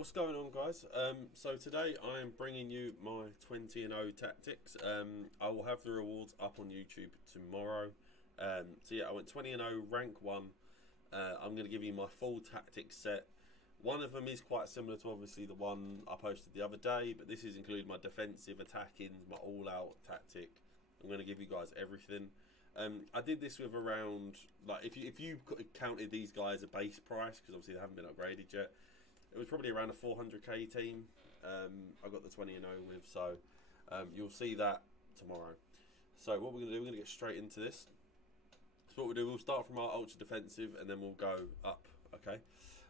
What's going on, guys? So today I am bringing you my 20-0 tactics. I will have the rewards up on YouTube tomorrow. So yeah, I went 20-0 rank 1. I'm going to give you my full tactics set. One of them is quite similar to obviously the one I posted the other day, but this is including my defensive, attacking, my all-out tactic. I'm going to give you guys everything. I did this with around, like, if you counted these guys a base price, because obviously they haven't been upgraded yet, it was probably around a 400k team. I got the 20-0 with, so you'll see that tomorrow. So what we're going to do, we're going to get straight into this. So what we'll do, we'll start from our ultra defensive and then we'll go up, okay?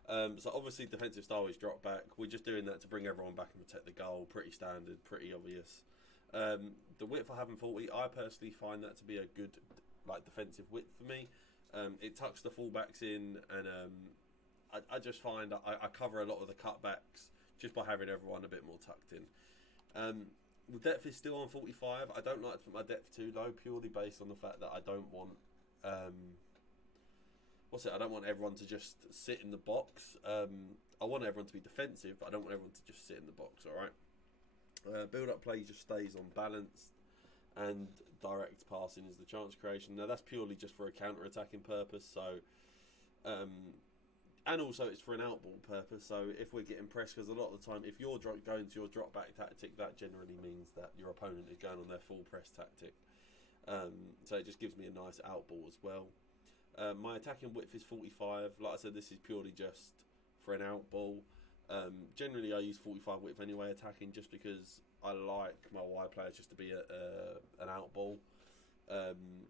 So obviously defensive style is drop back. We're just doing that to bring everyone back and protect the goal. Pretty standard, pretty obvious. The width I have in 40, I personally find that to be a good defensive width for me. It tucks the fullbacks in, and I just find I cover a lot of the cutbacks just by having everyone a bit more tucked in. The depth is still on 45. I don't like to put my depth too low, purely based on the fact that I don't want I don't want everyone to just sit in the box. I want everyone to be defensive, but I don't want everyone to just sit in the box. All right. Build-up play just stays on balance, and direct passing is the chance creation. Now that's purely just for a counter-attacking purpose. So, and also it's for an outball purpose. So if we're getting pressed, because a lot of the time, if you're going to your drop-back tactic, that generally means that your opponent is going on their full press tactic. So it just gives me a nice outball as well. My attacking width is 45. Like I said, this is purely just for an outball. Generally, I use 45 width anyway, attacking, just because I like my wide players just to be an outball.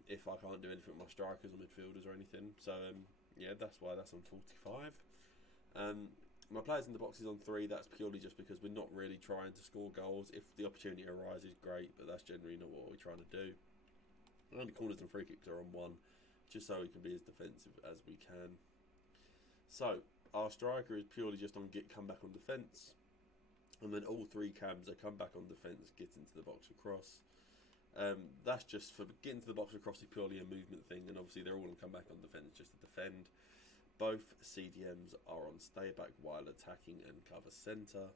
If I can't do anything with my strikers or midfielders or anything. So, yeah, that's why that's on 45. My players in the box is on 3. That's purely just because we're not really trying to score goals. If the opportunity arises, great, but that's generally not what we're trying to do. And the corners and free kicks are on 1, just so we can be as defensive as we can. So, our striker is purely just on come back on defence. And then all 3 cams are come back on defence, get into the box across. That's just for getting to the box across is purely a movement thing, and obviously they're all on come back on defence just to defend. Both CDMs are on stay back while attacking and cover centre,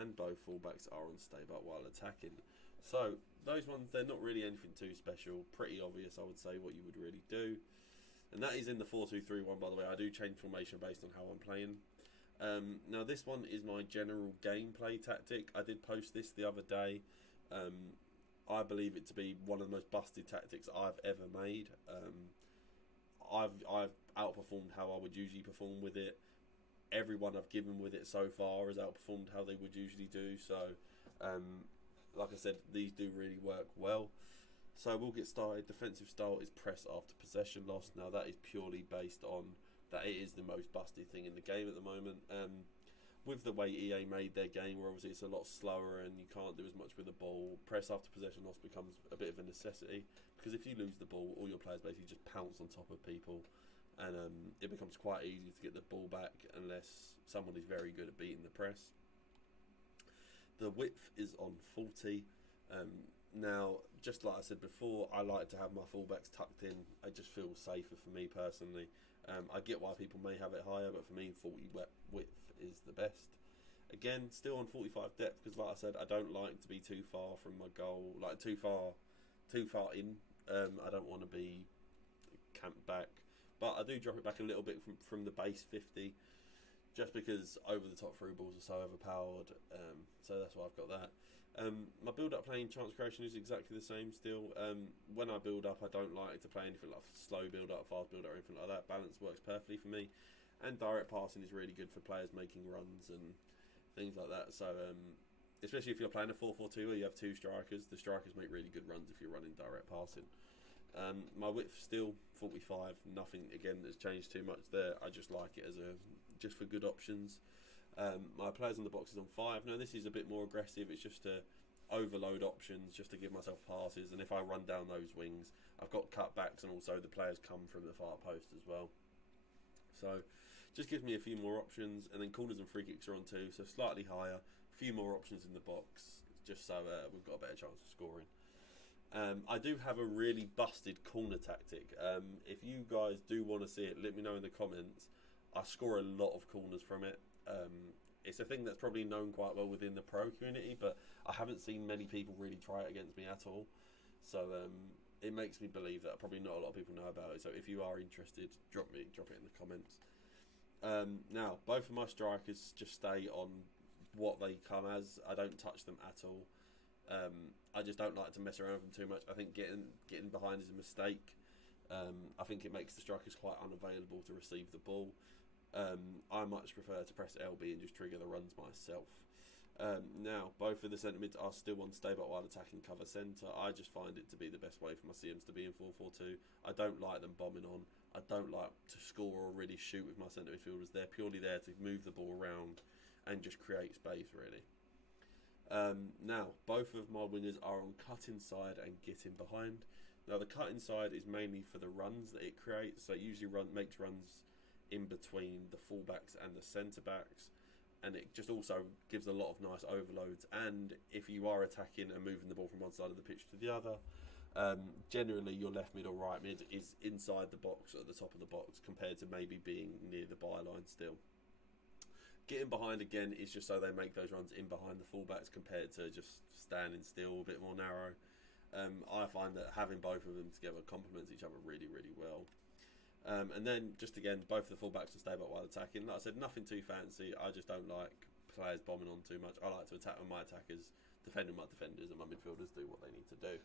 and both fullbacks are on stay back while attacking. So those ones, they're not really anything too special. Pretty obvious, I would say, what you would really do. And that is in the 4-2-3-1, by the way. I do change formation based on how I'm playing. Now this one is my general gameplay tactic. I did post this the other day. I believe it to be one of the most busted tactics I've ever made. I've outperformed how I would usually perform with it. Everyone I've given with it so far has outperformed how they would usually do. So, like I said, these do really work well. So we'll get started. Defensive style is press after possession loss. Now that is purely based on that it is the most busted thing in the game at the moment. With the way EA made their game, where obviously it's a lot slower and you can't do as much with the ball, press after possession loss becomes a bit of a necessity, because if you lose the ball, all your players basically just pounce on top of people, and it becomes quite easy to get the ball back unless someone is very good at beating the press. The width is on 40. Now, just like I said before, I like to have my fullbacks tucked in. It just feels safer for me personally. I get why people may have it higher, but for me, 40 width is the best. Again, still on 45 depth, because like I said, I don't like to be too far from my goal, like too far in. I don't want to be camped back, but I do drop it back a little bit from the base 50. Just because over-the-top through balls are so overpowered, so that's why I've got that. My build-up playing chance creation is exactly the same still. When I build up, I don't like to play anything like slow build-up, fast build-up, or anything like that. Balance works perfectly for me. And direct passing is really good for players making runs and things like that. So, especially if you're playing a 4-4-2 where you have 2 strikers, the strikers make really good runs if you're running direct passing. My width still 45. Nothing again that's changed too much there. I just like it as just for good options. My players in the box is on 5. Now this is a bit more aggressive. It's just to overload options, just to give myself passes. And if I run down those wings, I've got cutbacks, and also the players come from the far post as well. So just gives me a few more options. And then corners and free kicks are on 2, so slightly higher. A few more options in the box, just so we've got a better chance of scoring. I do have a really busted corner tactic. If you guys do want to see it, let me know in the comments. I score a lot of corners from it. it's a thing that's probably known quite well within the pro community, but I haven't seen many people really try it against me at all. So it makes me believe that probably not a lot of people know about it. So if you are interested, drop it in the comments. Now, both of my strikers just stay on what they come as. I don't touch them at all. I just don't like to mess around with them too much. I think getting behind is a mistake. I think it makes the strikers quite unavailable to receive the ball. I much prefer to press LB and just trigger the runs myself. Now, both of the centre mids are still on stay back while attacking cover centre. I just find it to be the best way for my CMs to be in 4-4-2. I don't like them bombing on. I don't like to score or really shoot with my centre midfielders. They're purely there to move the ball around and just create space, really. Now, both of my wingers are on cut inside and getting behind. Now, the cut inside is mainly for the runs that it creates. So it usually makes runs in between the fullbacks and the centre backs, and it just also gives a lot of nice overloads. And if you are attacking and moving the ball from one side of the pitch to the other, generally your left mid or right mid is inside the box at the top of the box compared to maybe being near the byline still. Getting behind again is just so they make those runs in behind the fullbacks compared to just standing still, a bit more narrow. I find that having both of them together complements each other really, really well. And then, just again, both of the fullbacks will stay back while attacking. Like I said, nothing too fancy. I just don't like players bombing on too much. I like to attack with my attackers, defending my defenders, and my midfielders do what they need to do.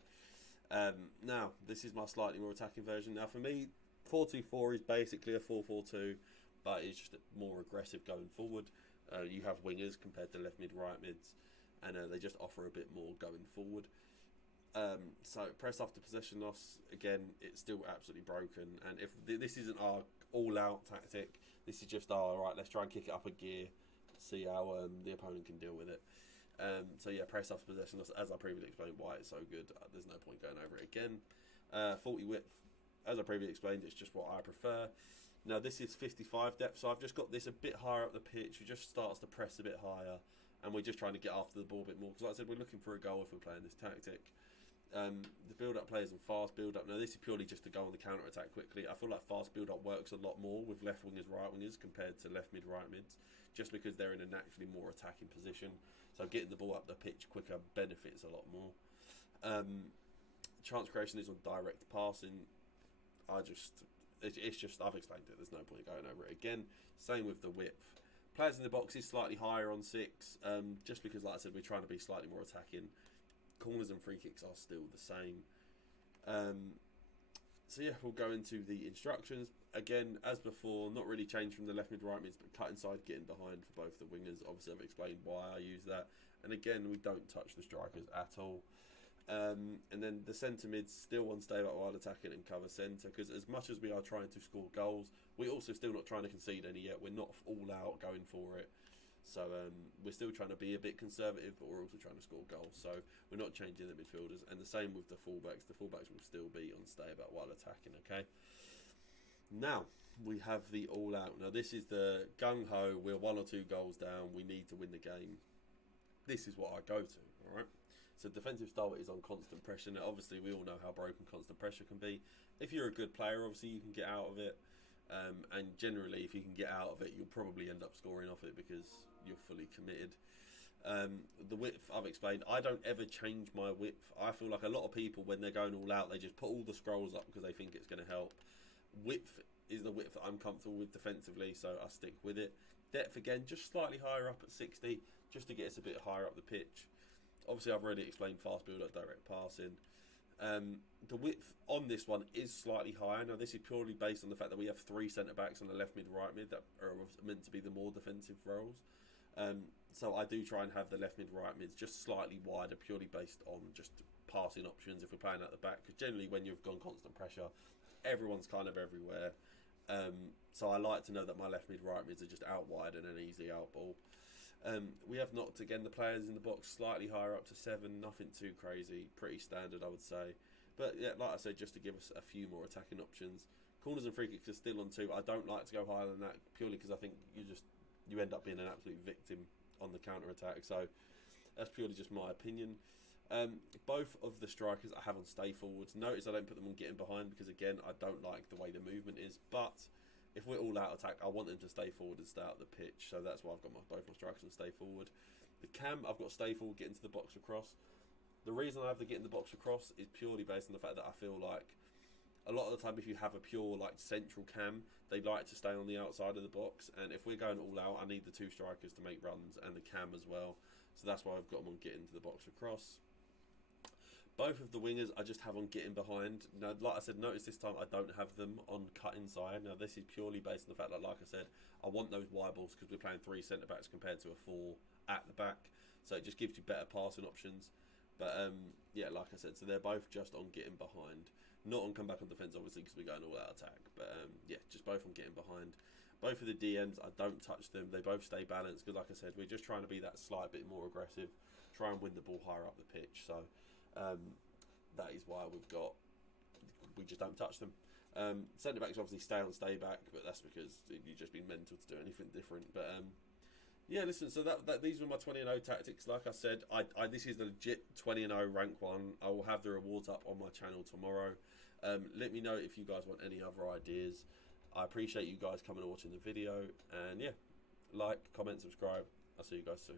Now, this is my slightly more attacking version. Now, for me, 4-2-4 is basically a 4-4-2, but it's just more aggressive going forward. You have wingers compared to left mid, right mids, and they just offer a bit more going forward. So press after possession loss, again, it's still absolutely broken. And if this isn't our all-out tactic, this is just our, right, let's try and kick it up a gear, see how the opponent can deal with it. So yeah, press after possession loss, as I previously explained why it's so good. There's no point going over it again. 40 width, as I previously explained, it's just what I prefer. Now this is 55 depth, so I've just got this a bit higher up the pitch. It just starts to press a bit higher, and we're just trying to get after the ball a bit more. Because like I said, we're looking for a goal if we're playing this tactic. The build-up players and fast build-up. Now this is purely just to go on the counter-attack quickly. I feel like fast build-up works a lot more with left wingers, right wingers compared to left mid, right mids, just because they're in a naturally more attacking position. So getting the ball up the pitch quicker benefits a lot more. Chance creation is on direct passing. It's just, I've explained it, there's no point going over it again. Same with the width. Players in the box is slightly higher on 6, just because, like I said, we're trying to be slightly more attacking. Corners and free kicks are still the same. So yeah, we'll go into the instructions. Again, as before, not really changed from the left mid, right mids, but cut inside, getting behind for both the wingers. Obviously, I've explained why I use that. And again, we don't touch the strikers at all. And then the centre mids still want to stay back while attacking and cover centre, because as much as we are trying to score goals, we're also still not trying to concede any yet. We're not all out going for it. So we're still trying to be a bit conservative, but we're also trying to score goals. So we're not changing the midfielders. And the same with the fullbacks. The fullbacks will still be on stay back while attacking, okay? Now, we have the all-out. Now, this is the gung-ho. We're 1 or 2 goals down. We need to win the game. This is what I go to, all right? So defensive style is on constant pressure. Now, obviously, we all know how broken constant pressure can be. If you're a good player, obviously, you can get out of it. And generally, if you can get out of it, you'll probably end up scoring off it because you're fully committed. The width, I've explained. I don't ever change my width. I feel like a lot of people, when they're going all out, they just put all the scrolls up because they think it's going to help. Width is the width that I'm comfortable with defensively, so I stick with it. Depth, again, just slightly higher up at 60, just to get us a bit higher up the pitch. Obviously, I've already explained fast build-up, direct passing. The width on this one is slightly higher. Now, this is purely based on the fact that we have 3 centre-backs on the left mid, right mid that are meant to be the more defensive roles. So I do try and have the left mid, right mids just slightly wider, purely based on just passing options if we're playing at the back. Because generally, when you've gone constant pressure, everyone's kind of everywhere. So I like to know that my left mid, right mids are just out wide and an easy out ball. We have knocked, again, the players in the box slightly higher up to 7. Nothing too crazy. Pretty standard, I would say. But yeah, like I said, just to give us a few more attacking options. Corners and free kicks are still on 2. I don't like to go higher than that, purely because I think you end up being an absolute victim on the counter-attack. So that's purely just my opinion. Both of the strikers I have on stay forwards. Notice I don't put them on getting behind because, again, I don't like the way the movement is. But if we're all out attack, I want them to stay forward and stay out the pitch. So that's why I've got both my strikers and stay forward. The cam, I've got stay forward, get into the box across. The reason I have to get in the box across is purely based on the fact that I feel like a lot of the time, if you have a pure like central cam, they like to stay on the outside of the box. And if we're going all out, I need the 2 strikers to make runs and the cam as well. So that's why I've got them on get into the box across. Both of the wingers I just have on getting behind. Now, like I said, notice this time I don't have them on cut inside. Now, this is purely based on the fact that, like I said, I want those wide balls because we're playing 3 centre-backs compared to a 4 at the back. So it just gives you better passing options. But, yeah, like I said, so they're both just on getting behind. Not on come back on defence, obviously, because we're going all out attack. But, yeah, just both on getting behind. Both of the DMs, I don't touch them. They both stay balanced because, like I said, we're just trying to be that slight bit more aggressive. Try and win the ball higher up the pitch. So that is why we just don't touch them. Centre backs obviously stay on stay back, but that's because you've just been mental to do anything different. But yeah, listen. So these were my 20-0 tactics. Like I said, this is the legit 20-0 rank 1. I will have the rewards up on my channel tomorrow. Let me know if you guys want any other ideas. I appreciate you guys coming and watching the video, and yeah, like, comment, subscribe. I'll see you guys soon.